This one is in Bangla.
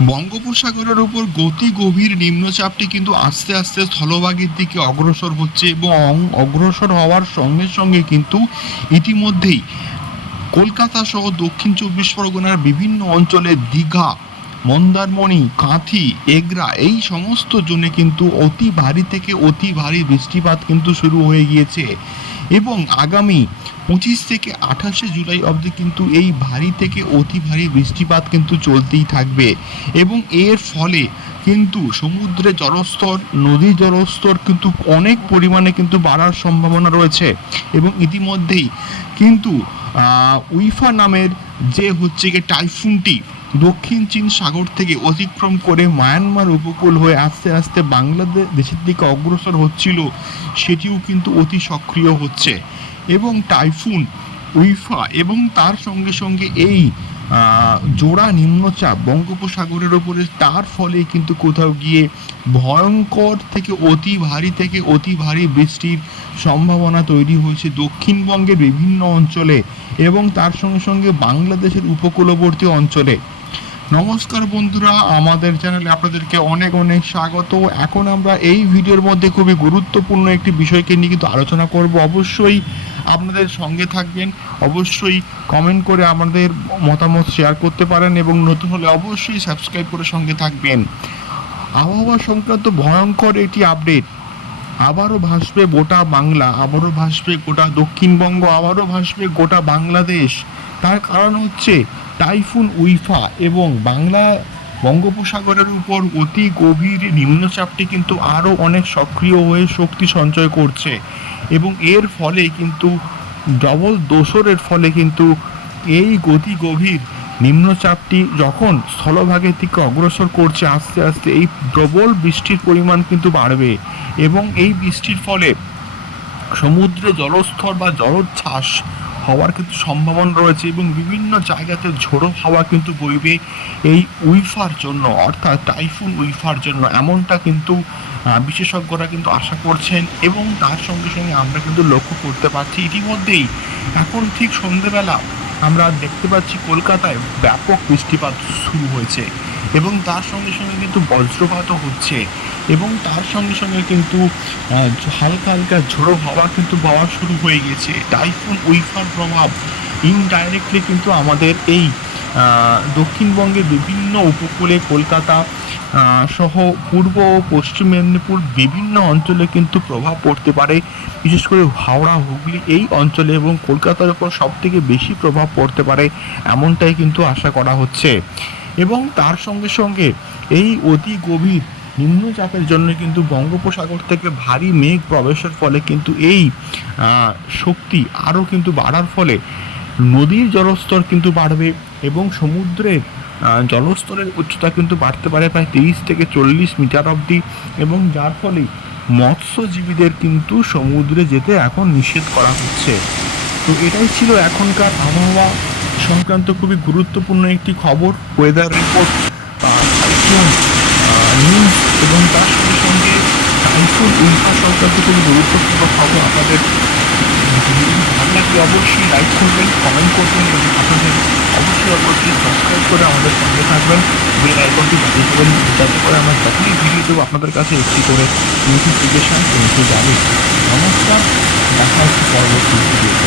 বঙ্গোপসাগরের উপর গতি গভীর নিম্নচাপটি কিন্তু আস্তে আস্তে স্থলভাগের দিকে অগ্রসর হচ্ছে এবং অগ্রসর হওয়ার সঙ্গে সঙ্গে কিন্তু ইতিমধ্যেই কলকাতা সহ দক্ষিণ চব্বিশ পরগনার বিভিন্ন অঞ্চলে দীঘা, মন্দারমণি, কাঁথি, এগরা এই সমস্ত জোনে কিন্তু অতি ভারী থেকে অতি ভারী বৃষ্টিপাত কিন্তু শুরু হয়ে গিয়েছে। এবং আগামী পঁচিশ থেকে আঠাশে জুলাই অবধি কিন্তু এই ভারী থেকে অতি ভারী বৃষ্টিপাত কিন্তু চলতেই থাকবে। এবং এর ফলে কিন্তু সমুদ্রে জলস্তর নদীর জলস্তর কিন্তু অনেক পরিমাণে কিন্তু বাড়ার সম্ভাবনা রয়েছে। এবং ইতিমধ্যেই কিন্তু উইফা নামের যে হচ্ছে গিয়ে টাইফুনটি দক্ষিণ চীন সাগর থেকে অতিক্রম করে মায়ানমার উপকূল হয়ে আস্তে আস্তে বাংলাদেশ দেশের দিকে অগ্রসর হচ্ছিল, সেটিও কিন্তু অতি সক্রিয় হচ্ছে। এবং টাইফুন, উইফা এবং তার সঙ্গে সঙ্গে এই জোড়া নিম্নচাপ বঙ্গোপসাগরের ওপরে, তার ফলে কিন্তু কোথাও গিয়ে ভয়ঙ্কর থেকে অতি ভারী থেকে অতি ভারী বৃষ্টির সম্ভাবনা তৈরি হয়েছে দক্ষিণবঙ্গের বিভিন্ন অঞ্চলে এবং তার সঙ্গে সঙ্গে বাংলাদেশের উপকূলবর্তী অঞ্চলে। নমস্কার বন্ধুরা, আমাদের চ্যানেলে আপনাদেরকে অনেক অনেক স্বাগত। এখন আমরা এই ভিডিওর মধ্যে খুবই গুরুত্বপূর্ণ একটি বিষয়কে নিয়ে কিন্তু আলোচনা করব। অবশ্যই আপনাদের সঙ্গে থাকবেন, অবশ্যই কমেন্ট করে আমাদের মতামত শেয়ার করতে পারেন এবং নতুন হলে অবশ্যই সাবস্ক্রাইব করে সঙ্গে থাকবেন। আবহাওয়া সংক্রান্ত ভয়ঙ্কর একটি আপডেট আবারও ভাসবে গোটা বাংলা, আবারও ভাসবে গোটা দক্ষিণবঙ্গ, আবারও ভাসবে গোটা বাংলাদেশ। তার কারণ হচ্ছে টাইফুন, উইফা এবং বাংলা বঙ্গোপসাগরের উপর অতি গভীর নিম্নচাপটি কিন্তু আরও অনেক সক্রিয় হয়ে শক্তি সঞ্চয় করছে এবং এর ফলে কিন্তু ডবল দোসরের ফলে কিন্তু এই গতি গভীর নিম্নচাপটি যখন স্থলভাগের দিকে অগ্রসর করছে, আস্তে আস্তে এই প্রবল বৃষ্টির পরিমাণ কিন্তু বাড়বে এবং এই বৃষ্টির ফলে সমুদ্রে জলস্তর বা জলোচ্ছ্বাস হওয়ার কিন্তু সম্ভাবনা রয়েছে এবং বিভিন্ন জায়গাতে ঝোড়ো হাওয়া কিন্তু বইবে এই উইফার জন্য, অর্থাৎ টাইফুন উইফার জন্য। এমনটা কিন্তু বিশেষজ্ঞরা কিন্তু আশা করছেন এবং তার সঙ্গে সঙ্গে আমরা কিন্তু লক্ষ্য করতে পারছি। ইতিমধ্যেই এখন ঠিক সন্ধেবেলা আমরা দেখতে পাচ্ছি কলকাতায় ব্যাপক বৃষ্টিপাত শুরু হয়েছে। এবং তার সঙ্গে সঙ্গে কিন্তু বজ্রপাতও হচ্ছে। এবং তার সঙ্গে সঙ্গে কিন্তু হালকা হালকা ঝোড়ো হাওয়া কিন্তু পাওয়া শুরু হয়ে গেছে। টাইফুন, উইফার প্রভাব ইনডাইরেক্টলি কিন্তু আমাদের এই দক্ষিণবঙ্গে বিভিন্ন উপকূলে কলকাতা সহ পূর্ব ও পশ্চিম মেদিনীপুর বিভিন্ন অঞ্চলে কিন্তু প্রভাব পড়তে পারে। বিশেষ করে হাওড়া, হুগলি এই অঞ্চলে এবং কলকাতার উপর সব থেকে বেশি প্রভাব পড়তে পারে, এমনটাই কিন্তু আশা করা হচ্ছে। এবং তার সঙ্গে সঙ্গে এই অতি গভীর নিম্নচাপের জন্য কিন্তু বঙ্গোপসাগর থেকে ভারী মেঘ প্রবেশের ফলে কিন্তু এই শক্তি আরও কিন্তু বাড়ার ফলে নদীর জলস্তর কিন্তু বাড়বে এবং সমুদ্রের জলস্তরের উচ্চতা কিন্তু বাড়তে পারে প্রায় তিরিশ থেকে চল্লিশ মিটার অবধি এবং যার ফলে মৎস্যজীবীদের কিন্তু সমুদ্রে যেতে এখন নিষেধ করা হচ্ছে। তো এটাই ছিল এখনকার আবহাওয়া। সংক্রান্ত খুবই গুরুত্বপূর্ণ একটি খবর ওয়েদার রিপোর্ট নিউজ এবং তার সঙ্গে সঙ্গে টাইফুন উল্ফা সংক্রান্ত খুবই গুরুত্বপূর্ণ খবর আপনাদের ভালো লাগলে অবশ্যই লাইক করবেন কমেন্ট করবেন, এবং আপনাদের অবশ্যই অবশ্যই সাবস্ক্রাইব করে আমাদের সঙ্গে থাকবেন। বেল আইকনটি বাজিয়ে দেবেন, যাতে করে আমরা যখনই ভিডিও দেবো, আপনাদের কাছে একটি করে নোটিফিকেশান পৌঁছে যাবে। নমস্কার, দেখা হচ্ছে পরবর্তী ভিডিওতে